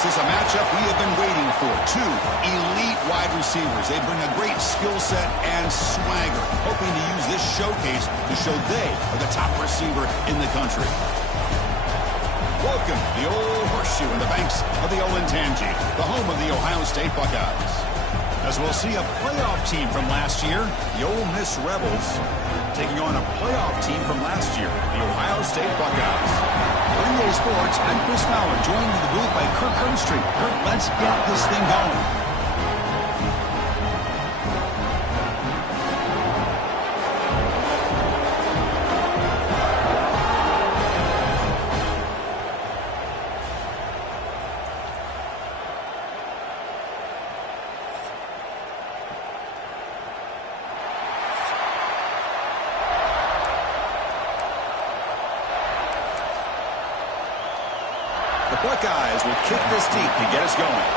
This is a matchup we have been waiting for. Two elite wide receivers. They bring a great skill set and swagger, hoping to use this showcase to show they are the top receiver in the country. Welcome to the Old Horseshoe in the banks of the Olentangy, the home of the Ohio State Buckeyes. As we'll see a playoff team from last year, the Ole Miss Rebels, taking on a playoff team from last year, the Ohio State Buckeyes. For EA Sports, I'm Chris Fowler, joined in the booth by Kirk Herbstreit. Kirk, let's get this thing going. The Buckeyes will kick this deep to get us going.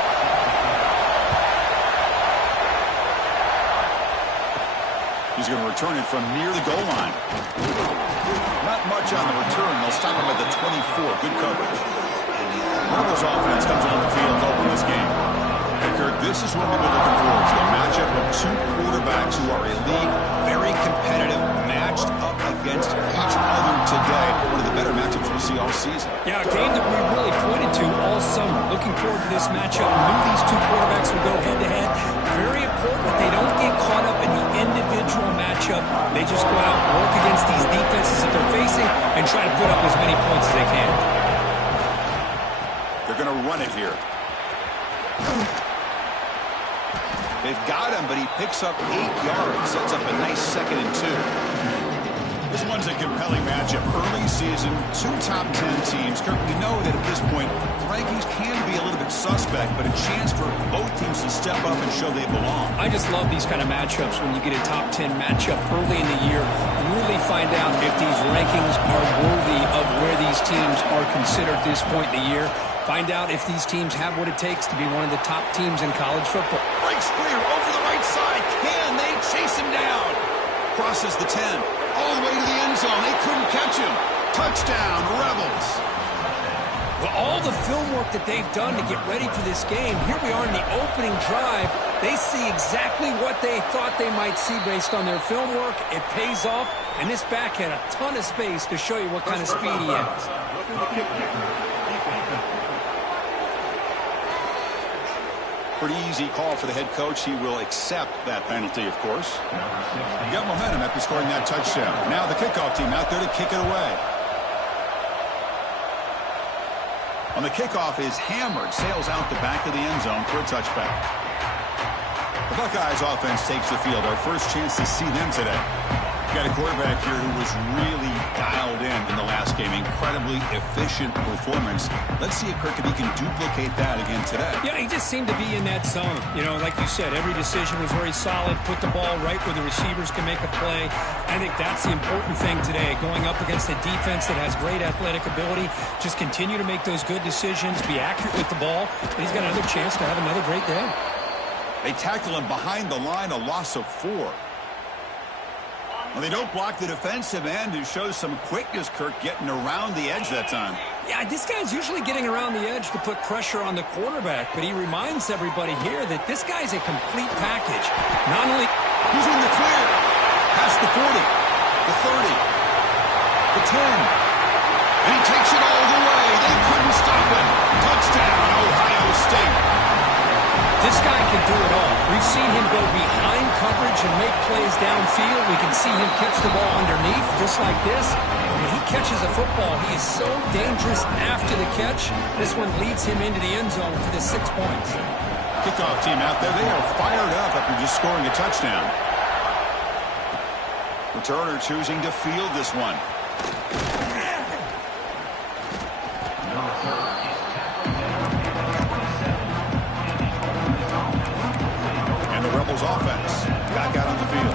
He's going to return it from near the goal line. Not much on the return. They'll stop him at the 24. Good coverage. Rebels offense comes on the field to open this game. Hey, Kirk, this is what we've been looking forward to. A matchup of two quarterbacks who are elite, very competitive, matched up against each other today. One of the better matchups we'll see all season. Yeah, a game that we really pointed to all summer. Looking forward to this matchup. Knew these two quarterbacks would go head-to-head. Very important that they don't get caught up in the individual matchup. They just go out, work against these defenses that they're facing, and try to put up as many points as they can. They're going to run it here. They've got him, but he picks up 8 yards. Sets up a nice 2nd and 2. This one's a compelling matchup. Early season, two top 10 teams. Kirk, we know that at this point, the rankings can be a little bit suspect, but a chance for both teams to step up and show they belong. I just love these kind of matchups when you get a top 10 matchup early in the year. Really find out if these rankings are worthy of where these teams are considered at this point in the year. Find out if these teams have what it takes to be one of the top teams in college football. Breaks clear over the right side. Can they chase him down? Crosses the 10. All the way to the end zone. They couldn't catch him. Touchdown, Rebels. Well, all the film work that they've done to get ready for this game, here we are in the opening drive. They see exactly what they thought they might see based on their film work. It pays off, and this back had a ton of space to show you what kind of speed he has. Pretty easy call for the head coach. He will accept that penalty, of course. He got momentum after scoring that touchdown. Now the kickoff team out there to kick it away. On the kickoff is hammered. Sails out the back of the end zone for a touchback. The Buckeyes offense takes the field. Our first chance to see them today. Got a quarterback here who was really dialed in the last game. Incredibly efficient performance. Let's see if Kirk can duplicate that again today. Yeah, he just seemed to be in that zone. You know, like you said, every decision was very solid. Put the ball right where the receivers can make a play. I think that's the important thing today. Going up against a defense that has great athletic ability. Just continue to make those good decisions. Be accurate with the ball. And he's got another chance to have another great day. They tackle him behind the line. A loss of 4. Well, they don't block the defensive end, who shows some quickness, Kirk, getting around the edge that time. Yeah, this guy's usually getting around the edge to put pressure on the quarterback, but he reminds everybody here that this guy's a complete package. Not only... He's in the clear. Past the 40, the 30, the 10. And he takes it all the way. They couldn't stop him. Touchdown, Ohio State. This guy can do it all. We've seen him go behind coverage and make plays downfield. We can see him catch the ball underneath, just like this. When he catches a football, he is so dangerous after the catch. This one leads him into the end zone for the 6 points. Kickoff team out there. They are fired up after just scoring a touchdown. Returner choosing to field this one. Rebels offense back out on the field.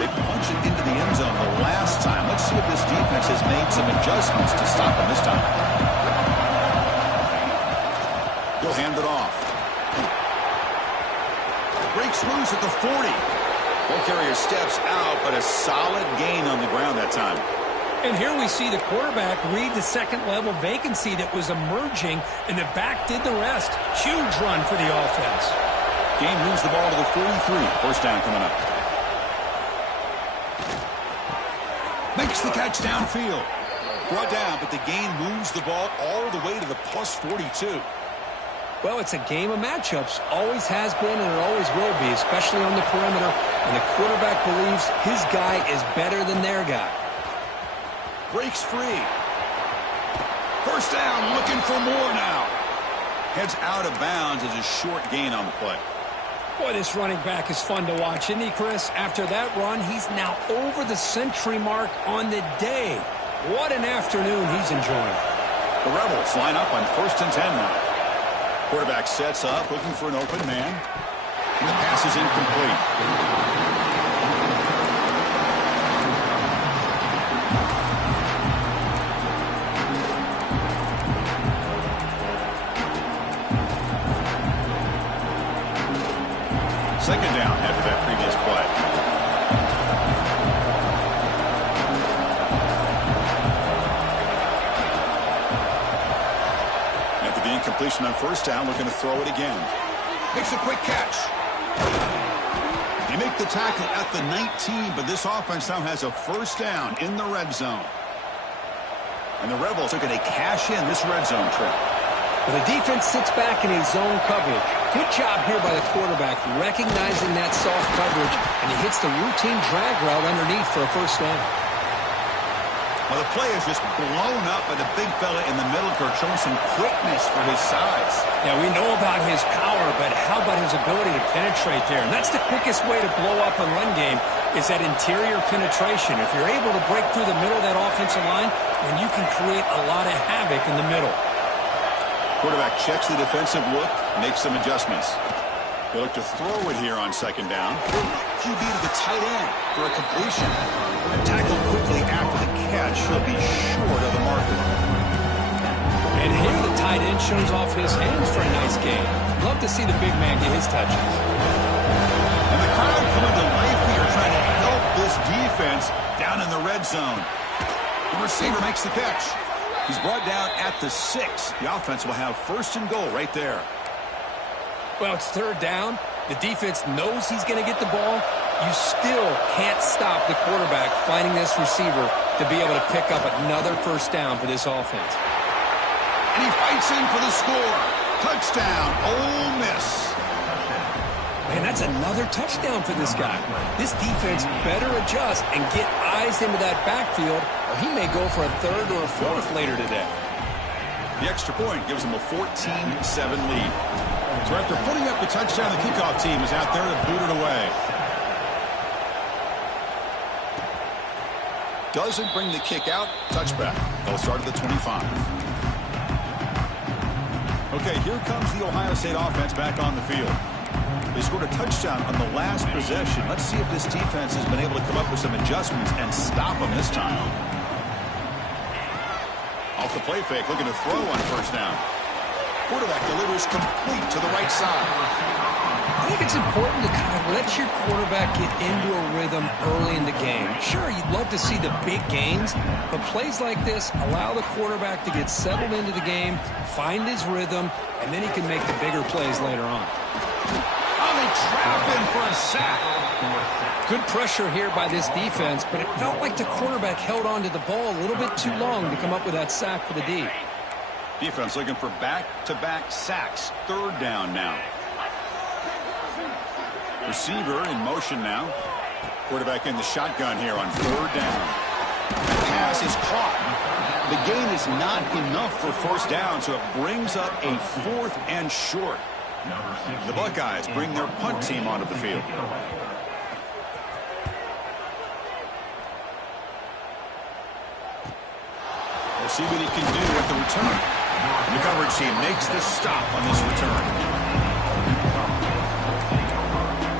They punch it into the end zone the last time. Let's see if this defense has made some adjustments to stop them this time. He'll hand it off. Breaks loose at the 40. Ball carrier steps out, but a solid gain on the ground that time. And here we see the quarterback read the second-level vacancy that was emerging, and the back did the rest. Huge run for the offense. Game moves the ball to the 43. First down coming up. Makes the catch downfield. Brought down, but the gain moves the ball all the way to the plus 42. Well, it's a game of matchups. Always has been, and it always will be, especially on the perimeter. And the quarterback believes his guy is better than their guy. Breaks free. First down, looking for more now. Heads out of bounds as a short gain on the play. Boy, this running back is fun to watch, isn't he, Chris? After that run, he's now over the century mark on the day. What an afternoon he's enjoying. The Rebels line up on 1st and 10 now. Quarterback sets up, looking for an open man. And the pass is incomplete. Second down after that previous play. After the incompletion on first down, looking to throw it again. Makes a quick catch. They make the tackle at the 19, but this offense now has a first down in the red zone. And the Rebels are going to cash in this red zone trip. Well, the defense sits back in a zone coverage. Good job here by the quarterback, recognizing that soft coverage, and he hits the routine drag route underneath for a first down. Well, the play is just blown up by the big fella in the middle, showing some quickness for his size. Yeah, we know about his power, but how about his ability to penetrate there? And that's the quickest way to blow up a run game, is that interior penetration. If you're able to break through the middle of that offensive line, then you can create a lot of havoc in the middle. Quarterback checks the defensive look, makes some adjustments. They look to throw it here on second down. QB to the tight end for a completion. And tackled quickly after the catch. He'll be short of the marker. And here the tight end shows off his hands for a nice game. Love to see the big man get his touches. And the crowd coming to life here, trying to help this defense down in the red zone. The receiver makes the catch. He's brought down at the 6. The offense will have first and goal right there. Well, it's third down. The defense knows he's going to get the ball. You still can't stop the quarterback finding this receiver to be able to pick up another first down for this offense. And he fights in for the score. Touchdown, Ole Miss. Man, that's another touchdown for this guy. This defense better adjust and get eyes into that backfield, or he may go for a third or a fourth later today. The extra point gives them a 14-7 lead. So after putting up the touchdown, the kickoff team is out there to boot it away. Doesn't bring the kick out. Touchback. They'll start at the 25. Okay, here comes the Ohio State offense back on the field. They scored a touchdown on the last possession. Let's see if this defense has been able to come up with some adjustments and stop them this time. Off the play fake, looking to throw on first down. Quarterback delivers complete to the right side. I think it's important to kind of let your quarterback get into a rhythm early in the game. Sure, you'd love to see the big gains, but plays like this allow the quarterback to get settled into the game, find his rhythm, and then he can make the bigger plays later on. Oh, they trap him for a sack. Good pressure here by this defense, but it felt like the quarterback held on to the ball a little bit too long to come up with that sack for the D. Defense looking for back-to-back sacks. Third down now. Receiver in motion now. Quarterback in the shotgun here on third down. The pass is caught. The gain is not enough for first down, so it brings up a fourth and short. The Buckeyes bring their punt team onto the field. We'll see what he can do at the return. The coverage team makes the stop on this return.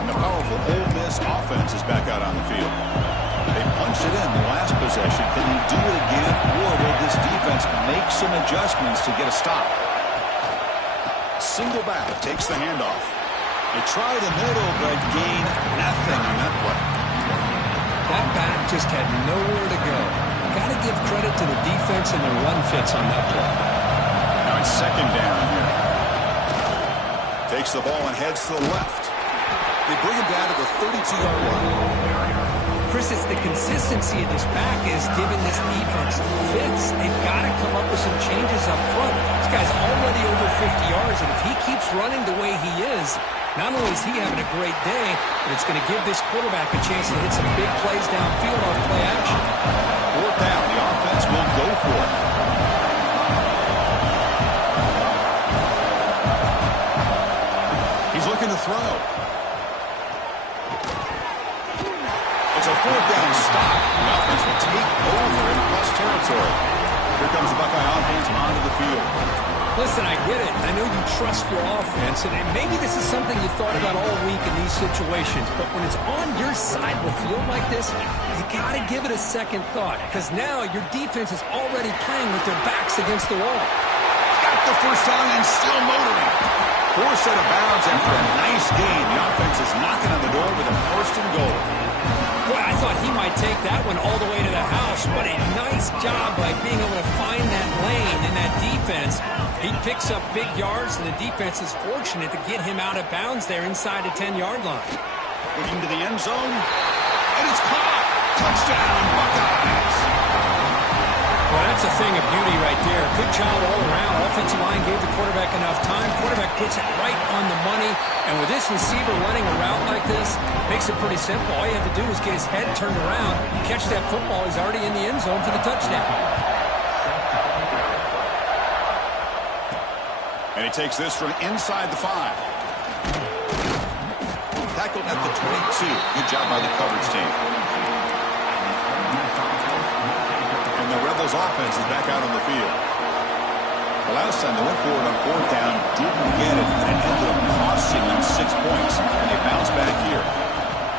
And the powerful Ole Miss offense is back out on the field. They punched it in the last possession. Can he do it again, or will this defense make some adjustments to get a stop? Single back takes the handoff. They try the middle, but gain nothing on that play. That back just had nowhere to go. Got to give defense and the run fits on that play. Now it's second down here. Takes the ball and heads to the left. They bring him down to the 32-yard line. Chris, it's the consistency of this back is giving this defense fits. They've got to come up with some changes up front. This guy's already over 50 yards, and if he keeps running the way he is, not only is he having a great day, but it's going to give this quarterback a chance to hit some big plays downfield on play action. Fourth down, the offense will go for it. He's looking to throw. It's a fourth down stop. The offense will take over in plus territory. Here comes the Buckeye offense onto the field. Listen, I get it. I know you trust your offense, and maybe this is something you thought about all week in these situations, but when it's on your side of the field like this, you got to give it a second thought, because now your defense is already playing with their backs against the wall. Got the first down and still motoring. Forced out of bounds after a nice gain. The offense is knocking on the door with a first and goal. Boy, I thought he might take that one all the way to the house. What a nice job by being able to find that lane in that defense. He picks up big yards, and the defense is fortunate to get him out of bounds there inside the 10-yard line. Looking to the end zone, and it's caught. Touchdown, Buckeyes. Well, that's a thing of beauty right there. Good job all around. Offensive line gave the quarterback enough time. Quarterback puts it right on the money. And with this receiver running a route like this, makes it pretty simple. All you have to do is get his head turned around, catch that football. He's already in the end zone for the touchdown. And he takes this from inside the 5. Tackled at the 22. Good job by the coverage team. And the Rebels offense is back out on the field. The last time they went forward on fourth down, didn't get it, and it ended up costing them 6 points. And they bounce back here.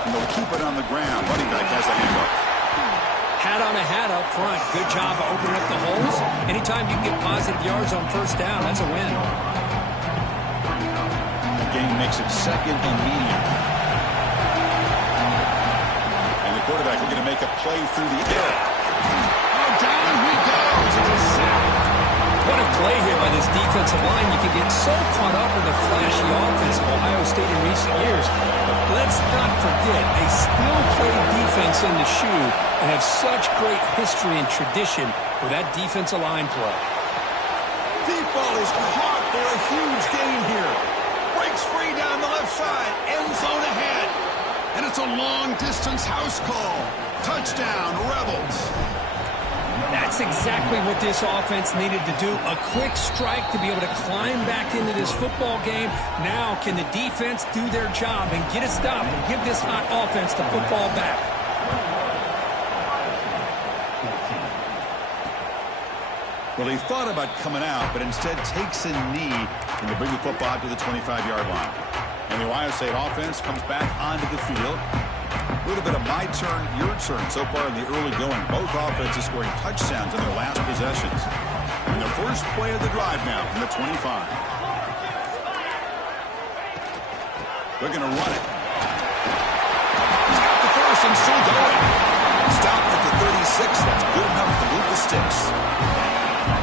And they'll keep it on the ground. Running back has the handoff. Hat on a hat up front. Good job of opening up the holes. Anytime you can get positive yards on first down, that's a win. The game makes it second and medium. And the quarterback looking to make a play through the air. Oh, down he goes. It's a sack. What a play here by this defensive line. You can get so caught up in the flashy offense of Ohio State in recent years. But let's not forget, they still play defense in the shoe and have such great history and tradition with that defensive line play. Deep ball is caught for a huge gain here. Breaks free down the left side. End zone ahead. And it's a long-distance house call. Touchdown, Rebels. That's exactly what this offense needed to do. A quick strike to be able to climb back into this football game. Now can the defense do their job and get a stop and give this hot offense the football back? Well, he thought about coming out, but instead takes a knee and they bring the football out to the 25-yard line. And the Ohio State offense comes back onto the field. A little bit of my turn, your turn so far in the early going. Both offenses scoring touchdowns in their last possessions. And their first play of the drive now from the 25. They're going to run it. He's got the first and still going. Stopped at the 36. That's good enough to move the sticks.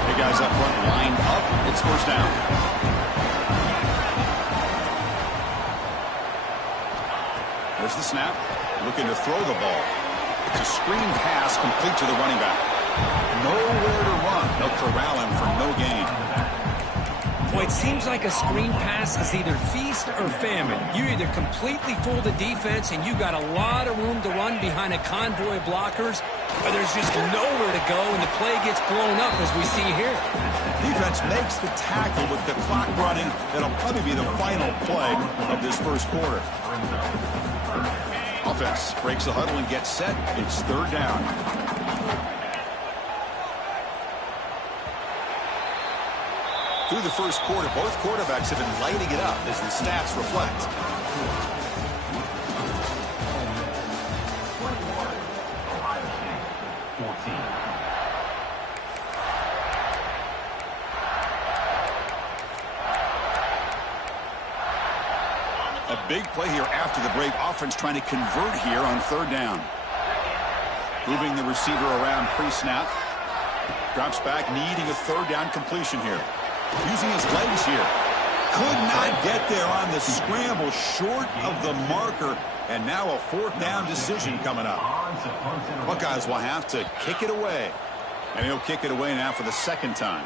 Hey, guys up front lined up. It's first down. There's the snap. Looking to throw the ball. It's a screen pass complete to the running back. Nowhere to run. They'll corral him for no gain. Boy, it seems like a screen pass is either feast or famine. You either completely fool the defense and you got a lot of room to run behind a convoy of blockers, or there's just nowhere to go and the play gets blown up as we see here. Defense makes the tackle with the clock running. That'll probably be the final play of this first quarter. Offense breaks the huddle and gets set. It's third down. Through the first quarter, both quarterbacks have been lighting it up as the stats reflect. A big play here after the break. Offense trying to convert here on third down. Moving the receiver around pre-snap. Drops back, needing a third down completion here. Using his legs here. Could not get there on the scramble, short of the marker. And now a fourth down decision coming up. Buckeyes will have to kick it away. And he'll kick it away now for the second time.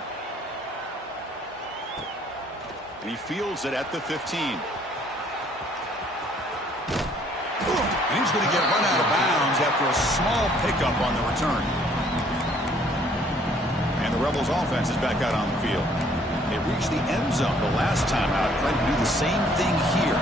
And he fields it at the 15. And he's going to get run out of bounds after a small pickup on the return. And the Rebels offense is back out on the field. They reached the end zone the last time out, trying to do the same thing here.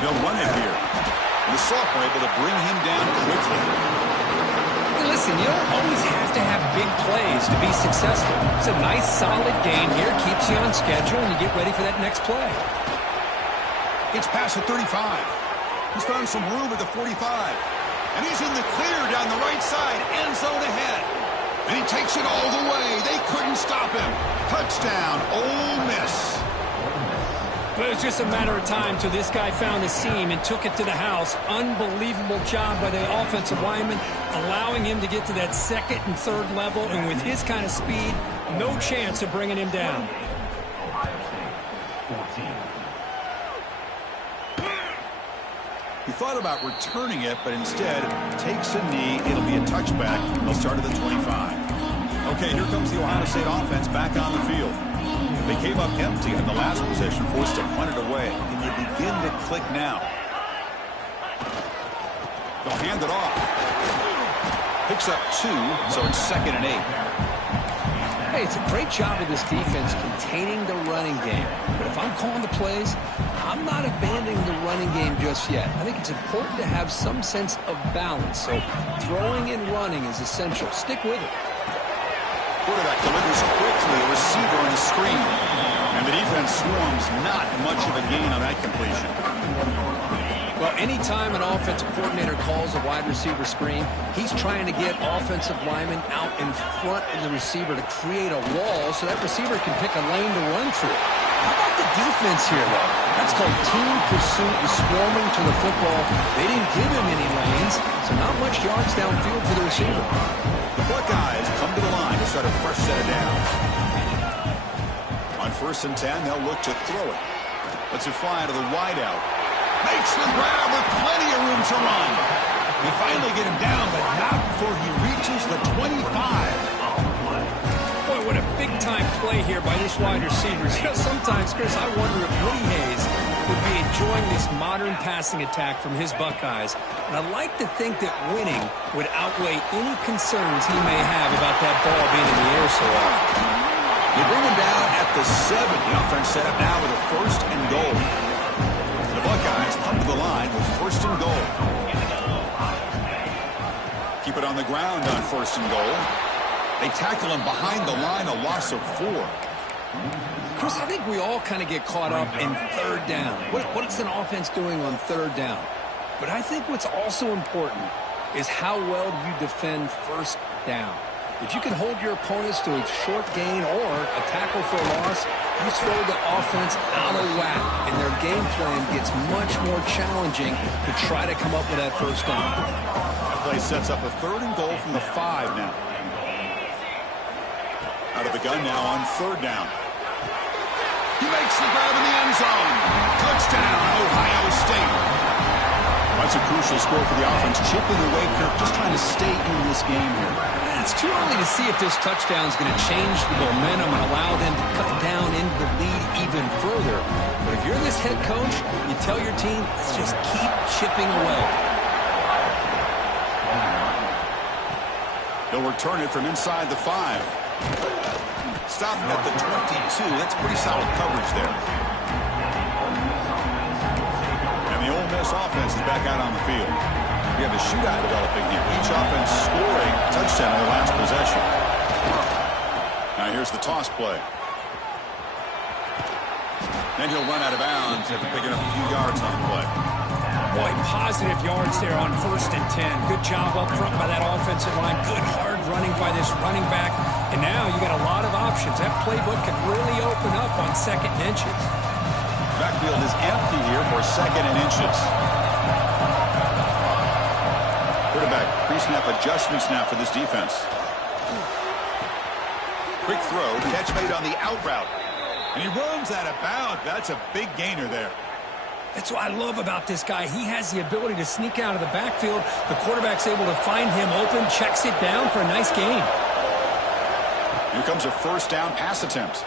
They'll run it here. The sophomore able to bring him down quickly. Hey, listen, you don't always have to have big plays to be successful. It's a nice, solid game here. Keeps you on schedule, and you get ready for that next play. It's past the 35. He's found some room at the 45. And he's in the clear down the right side. End zone ahead. And he takes it all the way. They couldn't stop him. Touchdown, Ole Miss. But it was just a matter of time till this guy found the seam and took it to the house. Unbelievable job by the offensive lineman, allowing him to get to that second and third level. And with his kind of speed, no chance of bringing him down. He thought about returning it, but instead takes a knee. It'll be a touchback. They'll start at the 25. Okay, here comes the Ohio State offense back on the field. They came up empty in the last possession, forced to punt it away. Can you begin to click now? They'll hand it off. Picks up 2, so it's 2nd and 8. Hey, it's a great job of this defense containing the running game. But if I'm calling the plays, I'm not abandoning the running game just yet. I think it's important to have some sense of balance. So throwing and running is essential. Stick with it. Quarterback delivers quickly, a receiver on the screen. And the defense swarms, not much of a gain on that completion. Well, anytime an offensive coordinator calls a wide receiver screen, he's trying to get offensive linemen out in front of the receiver to create a wall so that receiver can pick a lane to run through. How about the defense here, though? That's called team pursuit and swarming to the football. They didn't give him any lanes, so not much yards downfield for the receiver. The Buckeyes come to the line to start a fresh set of downs. On 1st and 10, they'll look to throw it. Lets it fly to the wideout. Makes the grab with plenty of room to run. They finally get him down, but not before he reaches the 25. Boy, what a big-time play here by this wide receiver. You know, sometimes, Chris, I wonder if Woody Hayes would be enjoying this modern passing attack from his Buckeyes. And I'd like to think that winning would outweigh any concerns he may have about that ball being in the air so often. They bring him down at the 7. The offense set up now with a 1st and goal. The Buckeyes come to the line with 1st and goal. Keep it on the ground on 1st and goal. They tackle him behind the line, a loss of 4. Chris, I think we all kind of get caught up in 3rd down. What's an offense doing on 3rd down? But I think what's also important is how well you defend 1st down. If you can hold your opponents to a short gain or a tackle for a loss, you throw the offense out of whack, and their game plan gets much more challenging to try to come up with that 1st down. That play sets up a 3rd and goal from the 5 now. Out of the gun now on 3rd down. He makes the grab in the end zone. Touchdown, Ohio State. That's a crucial score for the offense. Chipping away, Kirk, just trying to stay in this game here. It's too early to see if this touchdown is going to change the momentum and allow them to cut down into the lead even further. But if you're this head coach, you tell your team, let's just keep chipping away. They'll return it from inside the 5. Stopped at the 22. That's pretty solid coverage there. And the Ole Miss offense is back out on the field. We have a shootout developing here. Each offense scoring a touchdown in the last possession. Now here's the toss play. Then he'll run out of bounds after picking up a few yards on the play. Boy, positive yards there on 1st and 10. Good job up front by that offensive line. Good hard running by this running back. And now you got a lot of options. That playbook can really open up on 2nd and inches. Backfield is empty. empty here for 2nd and inches. Quarterback pre-snap adjustments now for this defense. Quick throw, catch made on the out route. And he runs out of bounds. That's a big gainer there. That's what I love about this guy. He has the ability to sneak out of the backfield. The quarterback's able to find him open, checks it down for a nice gain. Here comes a 1st down pass attempt.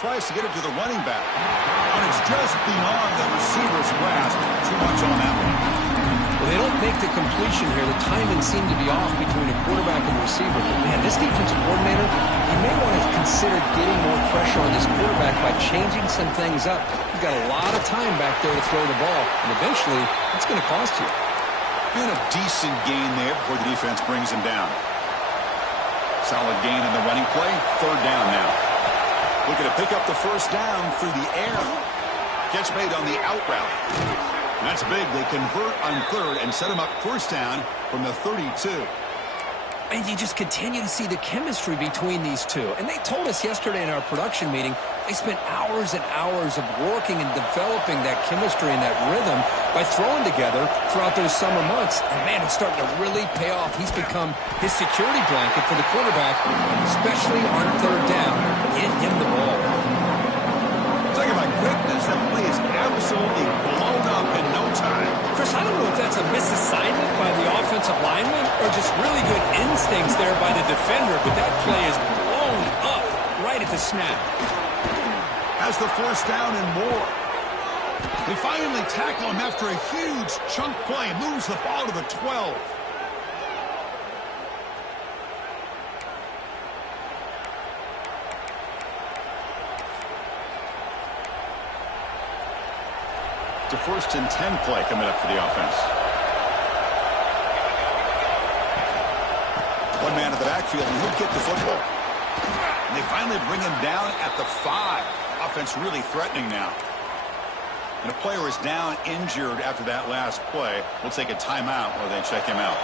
Tries to get it to the running back. And it's just beyond the receiver's grasp. Too much on that one. Well, they don't make the completion here. The timing seemed to be off between a quarterback and receiver. But, man, this defensive coordinator, he may want to consider getting more pressure on this quarterback by changing some things up. You've got a lot of time back there to throw the ball, and eventually it's going to cost you. And a decent gain there before the defense brings him down. Solid gain in the running play. 3rd down now. Looking to pick up the 1st down through the air. Catch made on the out route. That's big. They convert on 3rd and set him up 1st down from the 32. And you just continue to see the chemistry between these two. And they told us yesterday in our production meeting, they spent hours and hours of working and developing that chemistry and that rhythm by throwing together throughout those summer months. And, man, it's starting to really pay off. He's become his security blanket for the quarterback, and especially on 3rd down, get him the ball. Talk about quickness. That play is absolutely blown up in no time. Chris, I don't know if that's a misassignment by the offensive lineman or just really good instincts there by the defender, but that play is blown up right at the snap. Has the 1st down and more. They finally tackle him after a huge chunk play. Moves the ball to the 12. It's a 1st and 10 play coming up for the offense. One man in the backfield, and he'll get the football. And they finally bring him down at the 5. Offense really threatening now. And a player is down injured after that last play. We'll take a timeout while they check him out.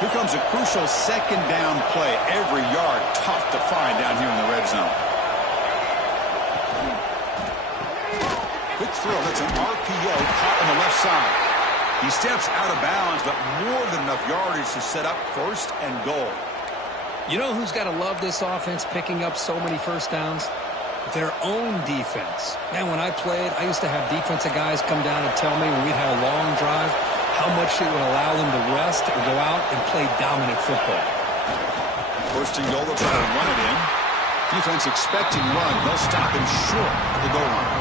Here comes a crucial 2nd down play. Every yard tough to find down here in the red zone. Quick throw. That's an RPO caught on the left side. He steps out of bounds, but more than enough yardage to set up 1st and goal. You know who's got to love this offense picking up so many 1st downs? Their own defense. Man, when I played, I used to have defensive guys come down and tell me when we'd have a long drive how much it would allow them to rest or go out and play dominant football. 1st and goal, they'll try to run it in. Defense expecting run. They'll stop him short of the goal line.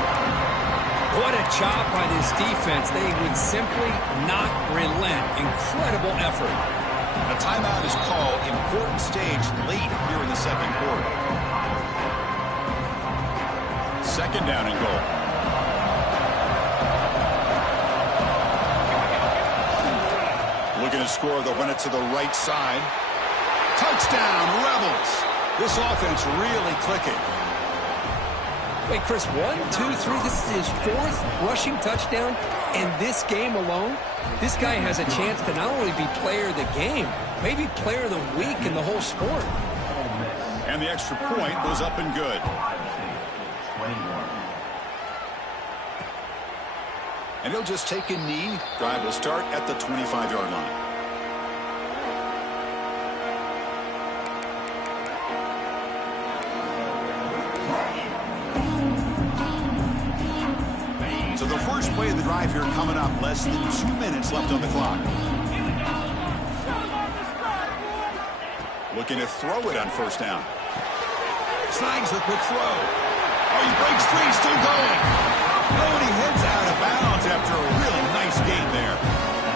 What a job by this defense. They would simply not relent. Incredible effort. A timeout is called. Important stage late here in the 2nd quarter. 2nd down and goal. Looking to score. They'll run it to the right side. Touchdown, Rebels. This offense really clicking. Wait, Chris, 1, 2, 3. This is his 4th rushing touchdown in this game alone. This guy has a chance to not only be player of the game, maybe player of the week in the whole sport. And the extra point goes up and good. And he'll just take a knee. Drive will start at the 25-yard line. So the first play of the drive here coming up. Less than 2 minutes left on the clock. Looking to throw it on 1st down. Snags the quick throw. Oh, he breaks free, still going. Oh, and he heads out of bounds after a really nice gain there.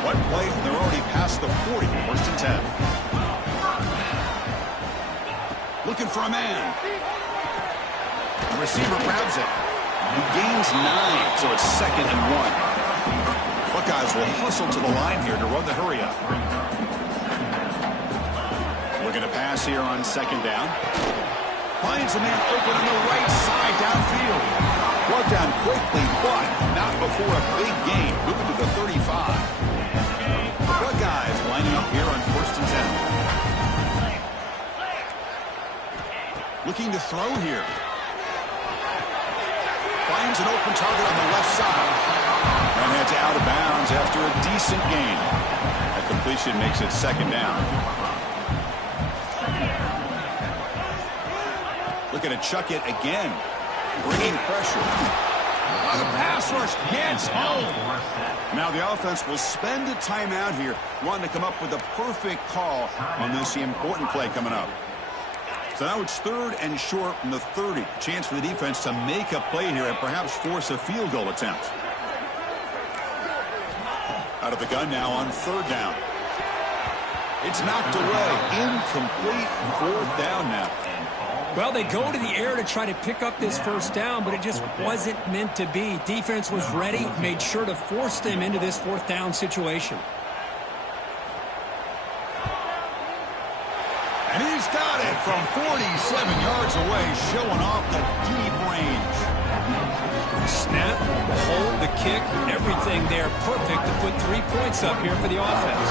What play? They're already past the 40, 1st and 10. Looking for a man. The receiver grabs it. He gains 9, so it's 2nd and 1. Buckeyes will hustle to the line here to run the hurry-up. Looking to pass here on 2nd down. Finds a man open on the right side downfield. Brought down quickly, but not before a big gain. Moving to the 35. The Buckeyes lining up here on 1st and 10. Looking to throw here. Finds an open target on the left side. downs after a decent gain. That completion makes it second down. Looking to chuck it again. Bringing pressure. The pass rush gets home. Now the offense will spend a timeout here, wanting to come up with a perfect call on this important play coming up. So now it's 3rd and short from the 30. Chance for the defense to make a play here and perhaps force a field goal attempt. Out of the gun now on 3rd down. It's knocked away. Incomplete. 4th down now. Well, they go to the air to try to pick up this 1st down, but it just wasn't meant to be. Defense was ready, made sure to force them into this 4th down situation. And he's got it from 47 yards away, showing off the deep range. Snap, the hold, the kick, everything there perfect to put 3 points up here for the offense.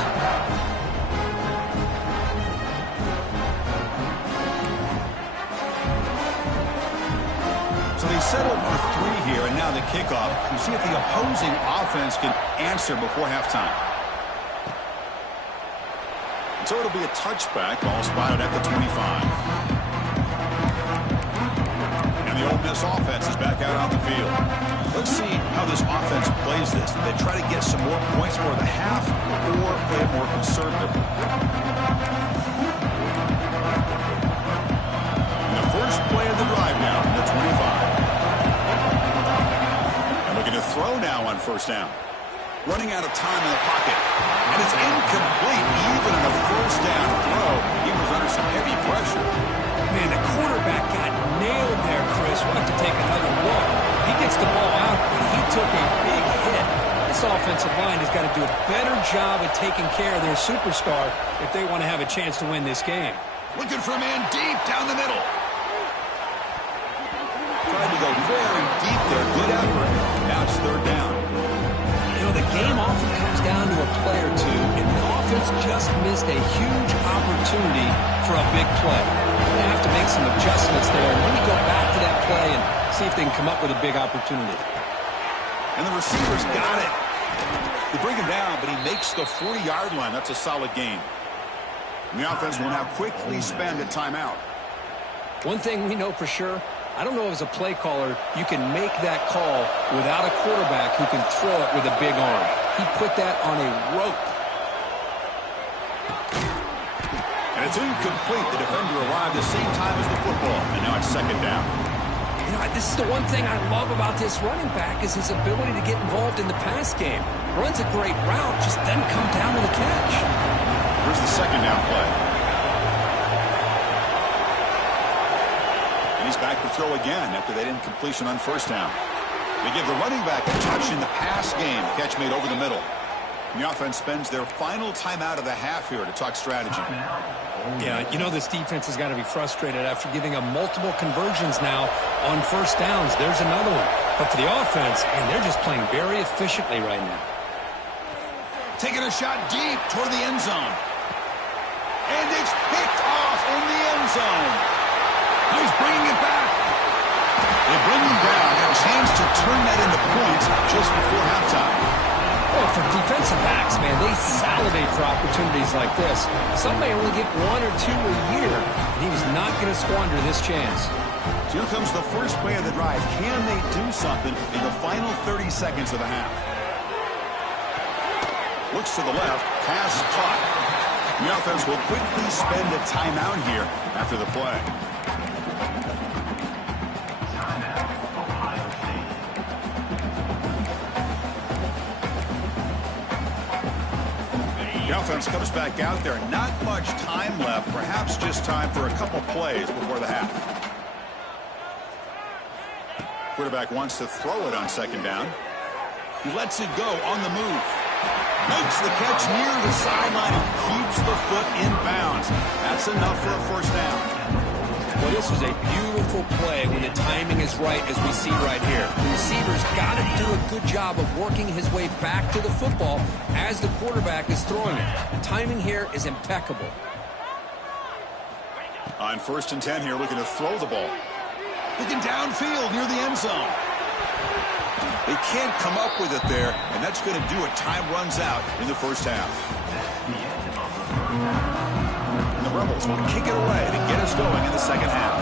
So they settled for 3 here, and now the kickoff. You see if the opposing offense can answer before halftime. So it'll be a touchback. Ball spotted at the 25. And the Ole Miss offense is back out on the field. Let's see how this offense plays this. They try to get some more points for the half or play it more conservative. The first play of the drive now from the 25. And looking to throw now on 1st down. Running out of time in the pocket. And it's incomplete even on a 1st down throw. He was under some heavy pressure. Man, the quarterback got nailed there, Chris. We'll have to take another look. He gets the ball out, but he took a big hit. This offensive line has got to do a better job of taking care of their superstar if they want to have a chance to win this game. Looking for a man deep down the middle. Tried to go very deep there. Good effort. Now it's 3rd down. You know, the game often comes down to a play or two, and the offense just missed a huge opportunity for a big play. They're going to have to make some adjustments there, and let me go back to that play and see if they can come up with a big opportunity. And the receivers got it. They bring him down, but he makes the 40-yard line. That's a solid gain. And the offense will now quickly spend a timeout. One thing we know for sure, I don't know as a play caller you can make that call without a quarterback who can throw it with a big arm. He put that on a rope. And it's incomplete. The defender arrived the same time as the football. And now it's 2nd down. You know, this is the one thing I love about this running back is his ability to get involved in the pass game. Runs a great route, just doesn't come down to the catch. Here's the 2nd down play. And he's back to throw again after that incompletion on 1st down. They give the running back a touch in the pass game. Catch made over the middle. And the offense spends their final timeout of the half here to talk strategy. Yeah, you know this defense has got to be frustrated after giving up multiple conversions now on 1st downs. There's another one. But for the offense, and they're just playing very efficiently right now. Taking a shot deep toward the end zone. And it's picked off in the end zone. He's bringing it back. They bring him down. Have a chance to turn that into points just before halftime. Well, for defensive backs, man, they salivate for opportunities like this. Some may only get 1 or 2 a year, and he was not going to squander this chance. So here comes the first play of the drive. Can they do something in the final 30 seconds of the half? Looks to the left. Pass caught. The offense will quickly spend a timeout here after the play. The offense comes back out there. Not much time left. Perhaps just time for a couple plays before the half. Quarterback wants to throw it on 2nd down. He lets it go on the move. Makes the catch near the sideline and keeps the foot in bounds. That's enough for a 1st down. Well, this was a beautiful play when the timing is right, as we see right here. The receiver's got to do a good job of working his way back to the football as the quarterback is throwing it. The timing here is impeccable. On 1st and 10 here, looking to throw the ball. Looking downfield near the end zone. They can't come up with it there, and that's going to do it. Time runs out in the first half. And the Rebels will kick it away to get us going in the second half.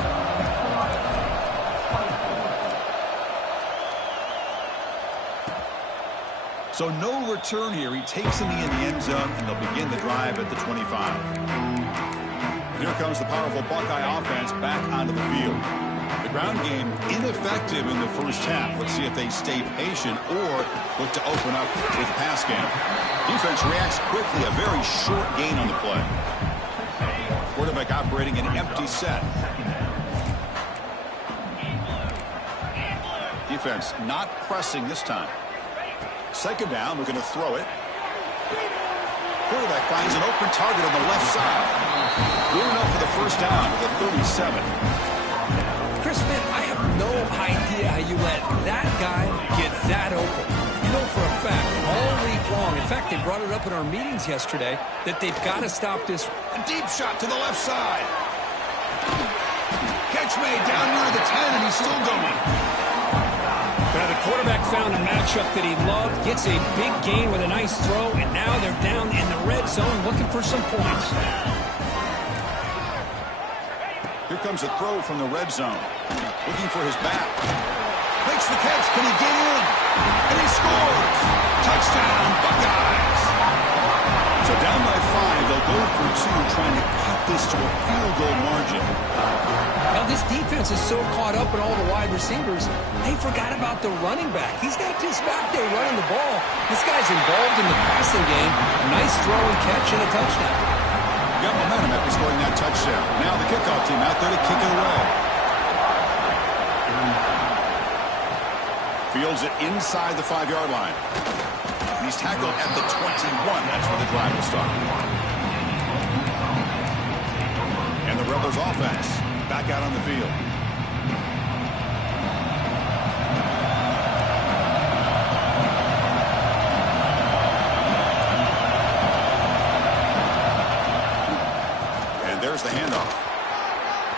So no return here. He takes in the end zone, and they'll begin the drive at the 25. And here comes the powerful Buckeye offense back onto the field. The ground game ineffective in the first half. Let's see if they stay patient or look to open up with the pass game. Defense reacts quickly. A very short gain on the play. Quarterback operating an empty set. Defense not pressing this time. Second down, we're going to throw it. Quarterback finds an open target on the left side. Good enough for the first down to the 37. Chris, man, I have no idea how you let that guy get that open. You know for a fact, all week long, in fact, they brought it up in our meetings yesterday, that they've got to stop this. A deep shot to the left side. Catch made down near the 10, and he's still going. Now the quarterback found a matchup that he loved, gets a big gain with a nice throw, and now they're down in the red zone looking for some points. Here comes a throw from the red zone. Looking for his back. Makes the catch. Can he get in? And he scores. Touchdown, Buckeyes. So down by 5, they'll go for 2, trying to cut this to a field goal margin. Now this defense is so caught up in all the wide receivers, they forgot about the running back. He's not just back there running the ball. This guy's involved in the passing game. Nice throw and catch and a touchdown. Got momentum after scoring that touchdown. Now the kickoff team out there to kick it away. Fields it inside the 5-yard line. And he's tackled at the 21. That's where the drive will start. And the Rebels offense back out on the field. And there's the handoff.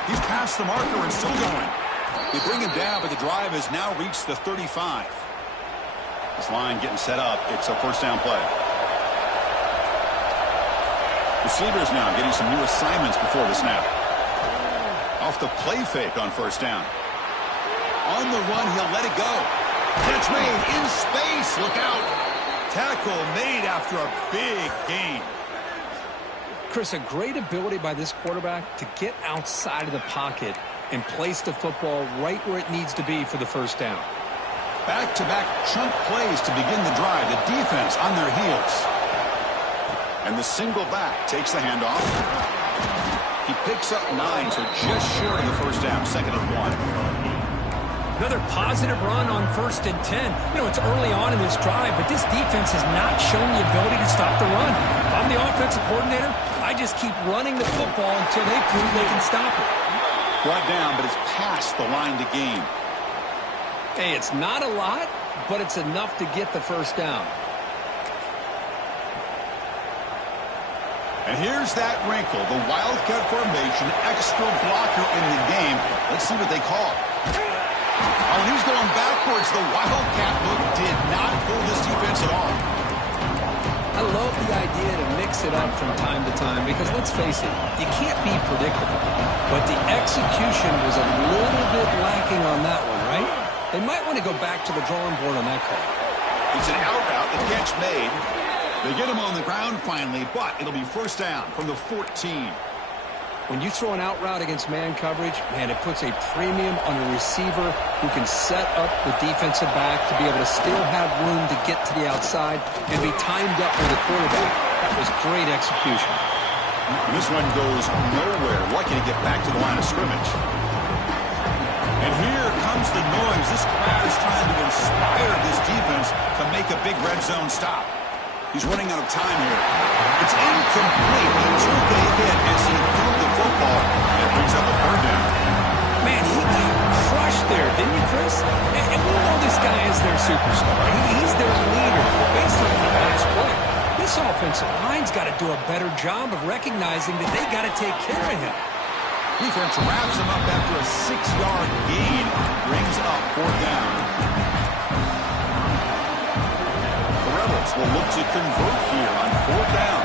He's past the marker and still going. They bring him down, but the drive has now reached the 35. This line getting set up. It's a first down play. Receivers now getting some new assignments before the snap. Off the play fake on first down. On the run, he'll let it go. Catch made in space. Look out. Tackle made after a big gain. Chris, a great ability by this quarterback to get outside of the pocket and place the football right where it needs to be for the first down. Back-to-back chunk plays to begin the drive. The defense on their heels. And the single back takes the handoff. He picks up 9, so just short of the first down. Second and 1. Another positive run on 1st and 10. You know, it's early on in this drive, but this defense has not shown the ability to stop the run. If I'm the offensive coordinator, I just keep running the football until they prove they can stop it. Brought down, but it's past the line to gain. Hey, it's not a lot, but it's enough to get the first down. And here's that wrinkle, the Wildcat formation, extra blocker in the game. Let's see what they call. Oh, and he's going backwards. The Wildcat look did not fool this defense at all. I love the idea to mix it up from time to time because, let's face it, you can't be predictable. But the execution was a little bit lacking on that one, right? They might want to go back to the drawing board on that call. It's an out-out, the catch made. They get him on the ground finally, but it'll be first down from the 14. When you throw an out route against man coverage, man, it puts a premium on a receiver who can set up the defensive back to be able to still have room to get to the outside and be timed up with the quarterback. That was great execution. And this one goes nowhere. Lucky to get back to the line of scrimmage. And here comes the noise. This crowd is trying to inspire this defense to make a big red zone stop. He's running out of time here. It's incomplete. He took a hit as he threw the football. And it brings up a third down. Man, he got crushed there, didn't you, Chris? And we know this guy is their superstar. He's their leader based on the last play. This offensive line's got to do a better job of recognizing that they got to take care of him. Defense wraps him up after a 6-yard gain. Brings up fourth down. offense will look to convert here on 4th down.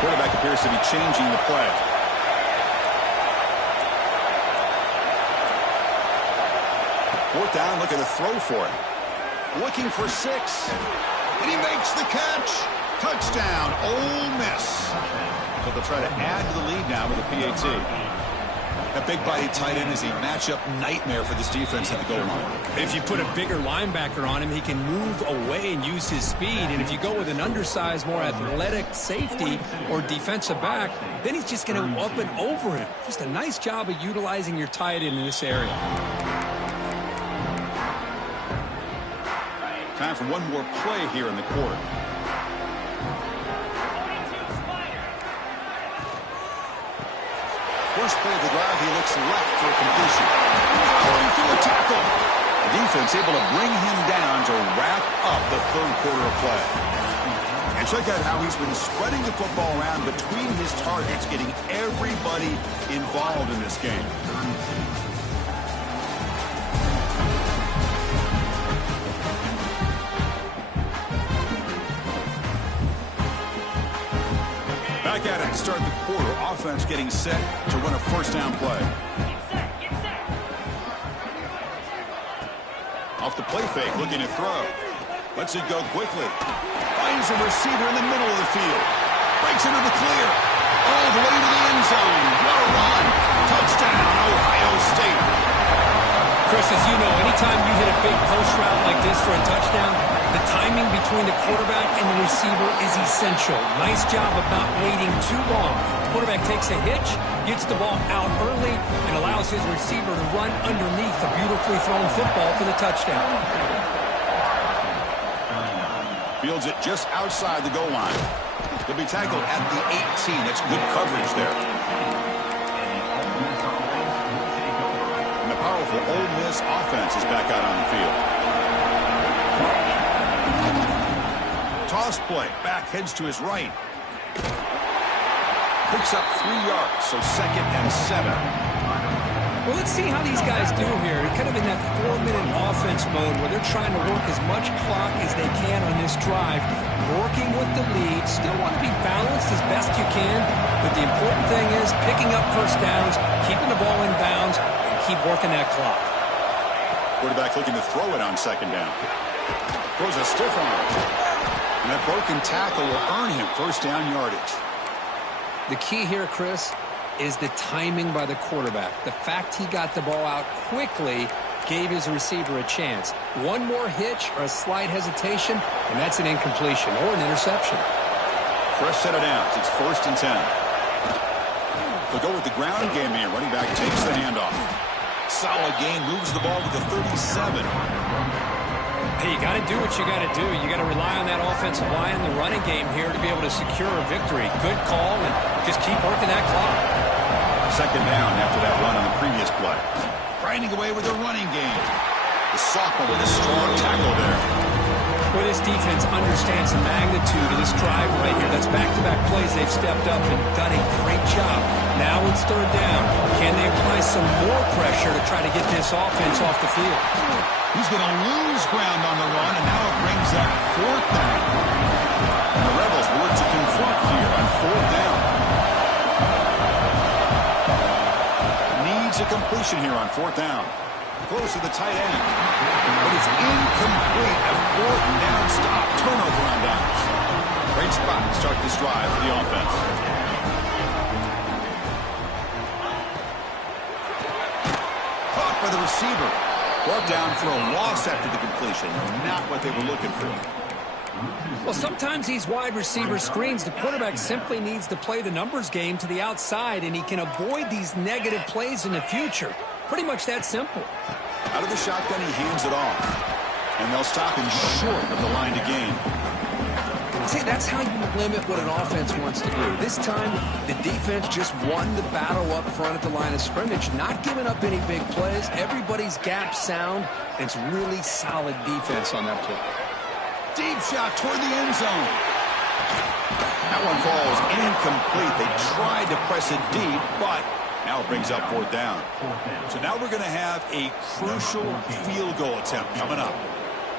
Quarterback appears to be changing the play. Fourth down, looking to throw for it. Looking for 6. And he makes the catch. Touchdown, Ole Miss. So they'll try to add to the lead now with a PAT. That big body tight end is a matchup nightmare for this defense at the goal line. If you put a bigger linebacker on him, he can move away and use his speed. And if you go with an undersized, more athletic safety or defensive back, then he's just going to up and over him. Just a nice job of utilizing your tight end in this area. Time for one more play here in the quarter. First play of the drive, he looks left for a completion. Going through a tackle. The defense able to bring him down to wrap up the 3rd quarter of play. And check out how he's been spreading the football around between his targets, getting everybody involved in this game. Back at it to start the quarter. Offense getting set to run a 1st down play. Off the play fake, looking to throw. Lets it go quickly. Finds a receiver in the middle of the field. Breaks into the clear. All the way to the end zone. What a run. Touchdown, Ohio State. Chris, as you know, anytime you hit a big post route like this for a touchdown, the timing between the quarterback and the receiver is essential. Nice job of not waiting too long. The quarterback takes a hitch, gets the ball out early, and allows his receiver to run underneath the beautifully thrown football for the touchdown. Fields it just outside the goal line. He'll be tackled at the 18. That's good coverage there. And the powerful Ole Miss offense is back out on the field. Toss play. Back heads to his right. Picks up 3 yards, so 2nd and 7. Well, let's see how these guys do here. They're kind of in that 4-minute offense mode where they're trying to work as much clock as they can on this drive, working with the lead. Still want to be balanced as best you can, but the important thing is picking up 1st downs, keeping the ball in bounds, and keep working that clock. Quarterback looking to throw it on 2nd down. Throws a stiff arm. And that broken tackle will earn him 1st down yardage. The key here, Chris, is the timing by the quarterback. The fact he got the ball out quickly gave his receiver a chance. One more hitch or a slight hesitation, and that's an incompletion or an interception. Fresh set of downs. It's 1st and 10. They'll go with the ground game here. Running back takes the handoff. Solid gain. Moves the ball with the 37. Hey, you got to do what you got to do. You got to rely on that offensive line, the running game here to be able to secure a victory. Good call, and just keep working that clock. 2nd down after that run on the previous play. Grinding away with the running game. The sophomore with a strong tackle there. Well, this defense understands the magnitude of this drive right here. That's back-to-back plays. They've stepped up and done a great job. Now it's 3rd down. Can they apply some more pressure to try to get this offense off the field? He's going to lose ground on the run, and now it brings up 4th down. And the Rebels will look to convert here on 4th down. Needs a completion here on 4th down. Close to the tight end. But it's incomplete. A 4th down stop. Turnover on downs. Great spot to start this drive for the offense. Caught by the receiver. Brought down for a loss after the completion. Not what they were looking for. Well, sometimes these wide receiver screens, the quarterback simply needs to play the numbers game to the outside, and he can avoid these negative plays in the future. Pretty much that simple. Out of the shotgun, he hands it off. And they'll stop him short of the line to gain. See, that's how you limit what an offense wants to do. This time, the defense just won the battle up front at the line of scrimmage, not giving up any big plays. Everybody's gap sound. It's really solid defense on that play. Deep shot toward the end zone. That one falls incomplete. They tried to press it deep, but now it brings up 4th down. So now we're going to have a crucial field goal attempt coming up.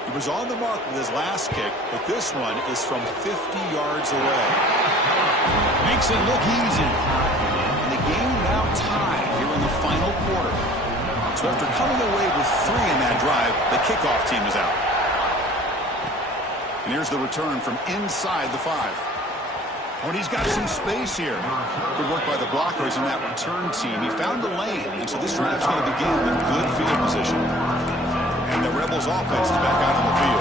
He was on the mark with his last kick, but this one is from 50 yards away. Makes it look easy. And the game now tied here in the final quarter. So after coming away with 3 in that drive, the kickoff team is out. And here's the return from inside the 5. When he's got some space here. Good work by the blockers in that return team. He found the lane, and so this drive's going to begin with good field position. And the Rebels offense is back out on the field.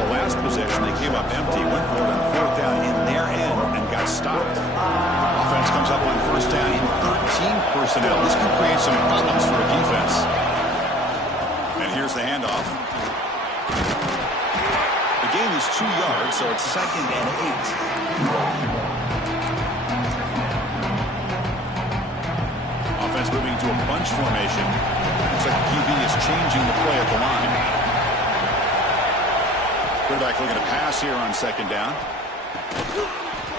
The last possession, they came up empty, went for it on 4th down in their end, and got stopped. Offense comes up on 1st down in 13 personnel. This could create some problems for a defense. And here's the handoff. The gain is 2 yards, so it's 2nd and 8. Offense moving to a bunch formation. Looks like the QB is changing the play at the line. Quarterback looking to pass here on 2nd down.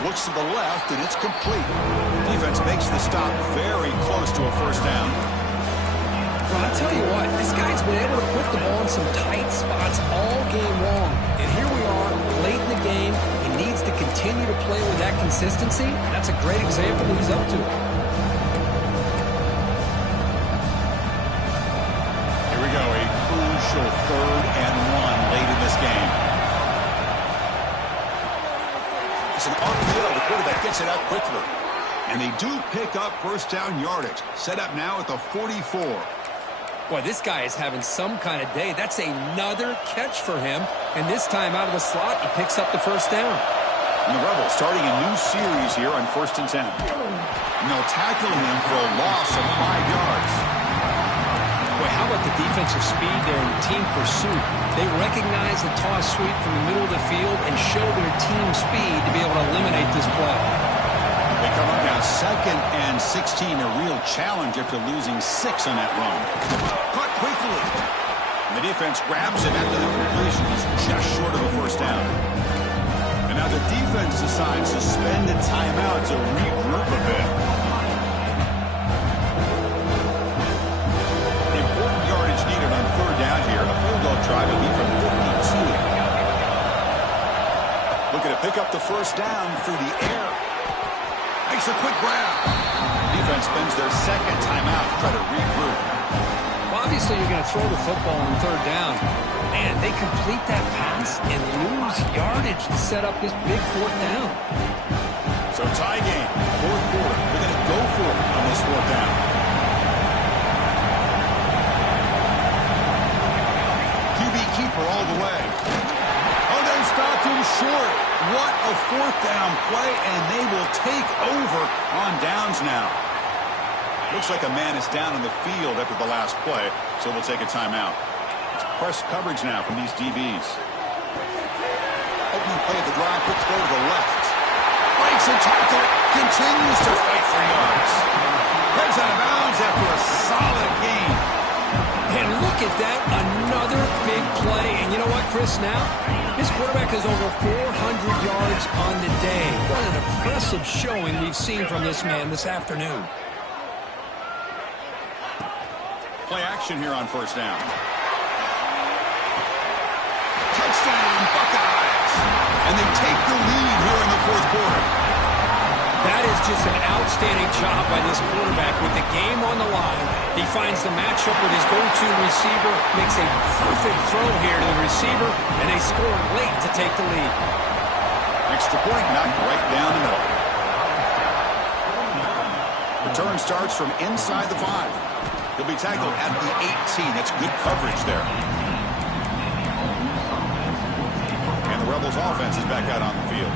Looks to the left, and it's complete. Defense makes the stop very close to a 1st down. Well, I'll tell you what, this guy's been able to put the ball in some tight spots all game long. And here we are, late in the game. He needs to continue to play with that consistency. That's a great example of what he's up to. Here we go, a crucial 3rd and 1 late in this game. It's an RPO. The quarterback gets it out quickly. And they do pick up 1st down yardage. Set up now at the 44. Boy, this guy is having some kind of day. That's another catch for him. And this time out of the slot, he picks up the 1st down. And the Rebels starting a new series here on 1st and 10. And they'll tackle him for a loss of 5 yards. Boy, how about the defensive speed there in team pursuit? They recognize the toss sweep from the middle of the field and show their team speed to be able to eliminate this play. They come up now 2nd and 16, a real challenge after losing 6 on that run. Caught quickly. And the defense grabs it after the completion. He's just short of a 1st down. And now the defense decides to spend a timeout to regroup a bit. Important yardage needed on 3rd down here. A field goal try will be from 52. Looking to pick up the 1st down through the air. Makes a quick grab. Defense spends their 2nd timeout to try to regroup. Well, obviously, you're going to throw the football on 3rd down. And they complete that pass and lose yardage to set up this big 4th down. So tie game, 4th quarter. They're going to go for it on this 4th down. QB keeper all the way. Oh, they stopped him short. What a 4th down play, and they will take over on downs now. Looks like a man is down in the field after the last play, so they'll take a timeout. It's press coverage now from these DBs. Opening play of the drive, quick throw to the left. Breaks and tackle, continues to fight for yards. Heads out of bounds after a solid gain. And look at that, another big play. And you know what, Chris, now? His quarterback has over 400 yards on the day. What an impressive showing we've seen from this man this afternoon. Play action here on 1st down. Touchdown, Buckeyes! And they take the lead here in the 4th quarter. That is just an outstanding job by this quarterback with the game on the line. He finds the matchup with his go-to receiver, makes a perfect throw here to the receiver, and they score late to take the lead. Extra point knocked right down the middle. Return starts from inside the 5. He'll be tackled at the 18. That's good coverage there. And the Rebels offense is back out on the field.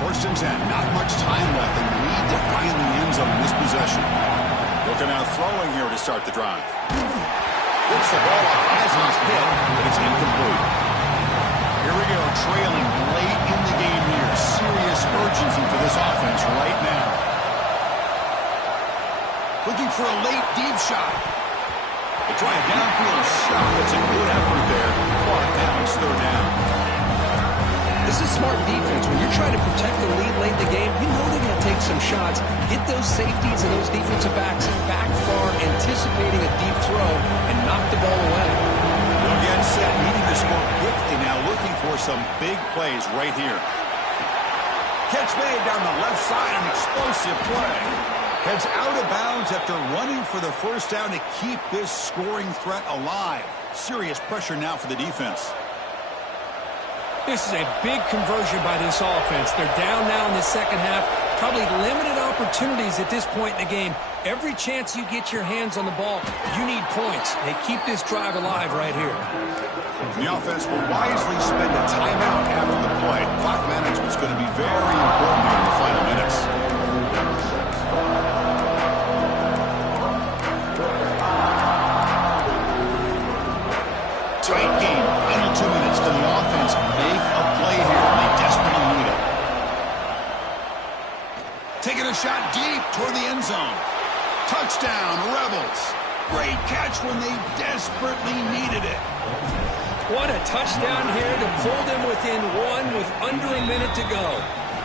1st and 10, not much time left, and need to find the end zone in this possession. Looking out throwing here to start the drive. Gets the ball off Eisner's hit, but it's incomplete. Here we go, trailing late in the game here. Serious urgency for this offense right now. Looking for a late deep shot. They try a downfield shot. It's a good effort there. Clock now, it's 3rd down. This is smart defense. When you're trying to protect the lead late in the game, you know they're going to take some shots. Get those safeties and those defensive backs back far, anticipating a deep throw, and knock the ball away. They'll get set, needing to score quickly some big plays right here. Catch made down the left side, an explosive play. Heads out of bounds after running for the first down to keep this scoring threat alive. Serious pressure now for the defense. This is a big conversion by this offense. They're down now in the second half. Probably limited opportunities at this point in the game. Every chance you get your hands on the ball, you need points. They keep this drive alive right here. The offense will wisely spend a timeout after the play. Clock management is going to be very important here in the final minutes. Tight game. Final 2 minutes. Can the offense make a play here? They desperately need it. Taking a shot deep toward the end zone. Touchdown, Rebels. Great catch when they desperately needed it. What a touchdown here to pull them within one with under a minute to go.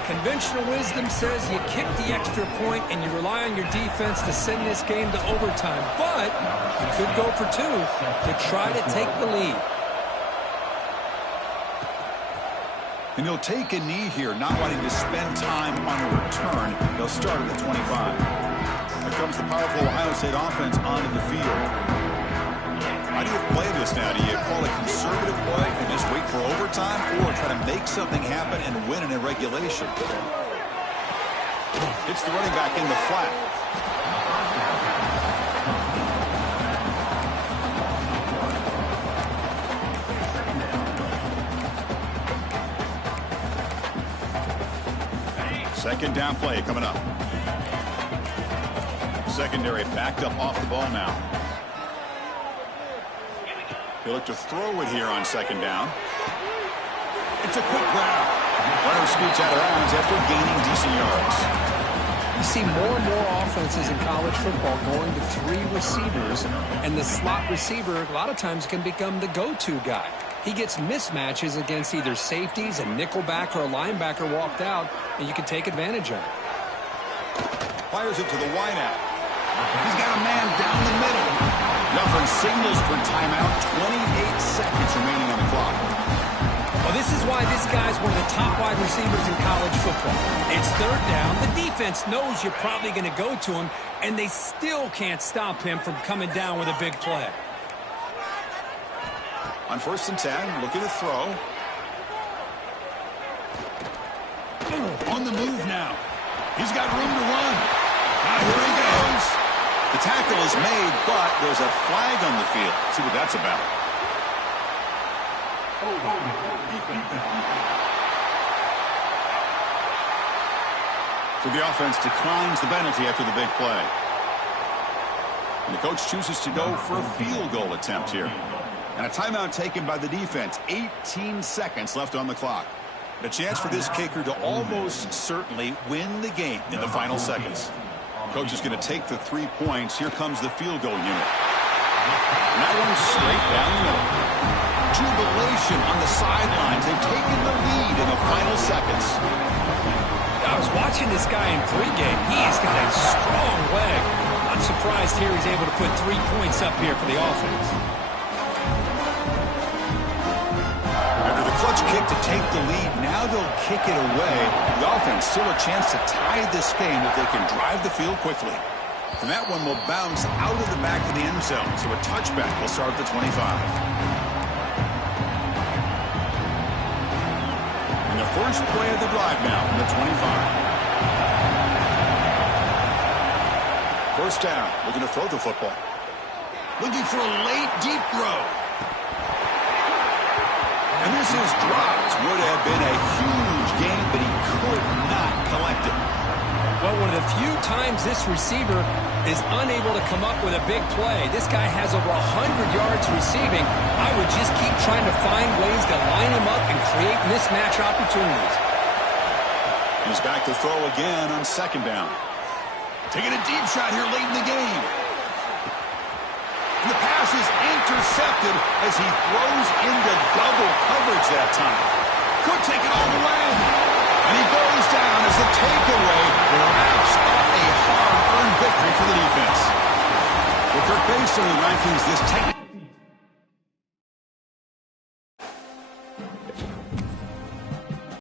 Conventional wisdom says you kick the extra point and you rely on your defense to send this game to overtime. But you could go for two to try to take the lead. And he'll take a knee here, not wanting to spend time on a return. They'll start at the 25. Here comes the powerful Ohio State offense onto the field. How do you play this now? Do you call a conservative play and just wait for overtime, or try to make something happen and win in a regulation? It's the running back in the flat. Second down play coming up. Secondary backed up off the ball now. They look to throw it here on second down. It's a quick grab. Runner scoots out of bounds after gaining decent yards. You see more and more offenses in college football going to three receivers, and the slot receiver a lot of times can become the go-to guy. He gets mismatches against either safeties, a nickelback, or a linebacker walked out, and you can take advantage of it. Fires it to the wideout. He's got a man down the middle. The offense signals for timeout. 28 seconds remaining on the clock. Well, this is why this guy's one of the top wide receivers in college football. It's third down. The defense knows you're probably going to go to him, and they still can't stop him from coming down with a big play. On 1st and 10, looking to throw. On the move now. He's got room to run. Now here he goes. The tackle is made, but there's a flag on the field. Let's see what that's about. So the offense declines the penalty after the big play. And the coach chooses to go for a field goal attempt here. And a timeout taken by the defense. 18 seconds left on the clock. A chance for this kicker to almost certainly win the game in the final seconds. Coach is going to take the 3 points. Here comes the field goal unit. And that one's straight down the middle. Jubilation on the sidelines. They've taken the lead in the final seconds. I was watching this guy in pregame. He's got a strong leg. I'm surprised here he's able to put 3 points up here for the offense. After the clutch kick to take the lead, now they'll kick it away. The offense still a chance to tie this game if they can drive the field quickly. And that one will bounce out of the back of the end zone, so a touchback will start at the 25. And the first play of the drive now from the 25. First down, looking to throw the football. Looking for a late, deep throw. And this is dropped. Would have been a huge game, but he could not collect it. Well, one of the few times this receiver is unable to come up with a big play. This guy has over 100 yards receiving. I would just keep trying to find ways to line him up and create mismatch opportunities. He's back to throw again on second down. Taking a deep shot here late in the game. And the pass is intercepted as he throws into double coverage that time. Could take it all the way. And he goes down as the takeaway wraps up a hard-earned victory for the defense. Well, Kirk, based on the rankings, this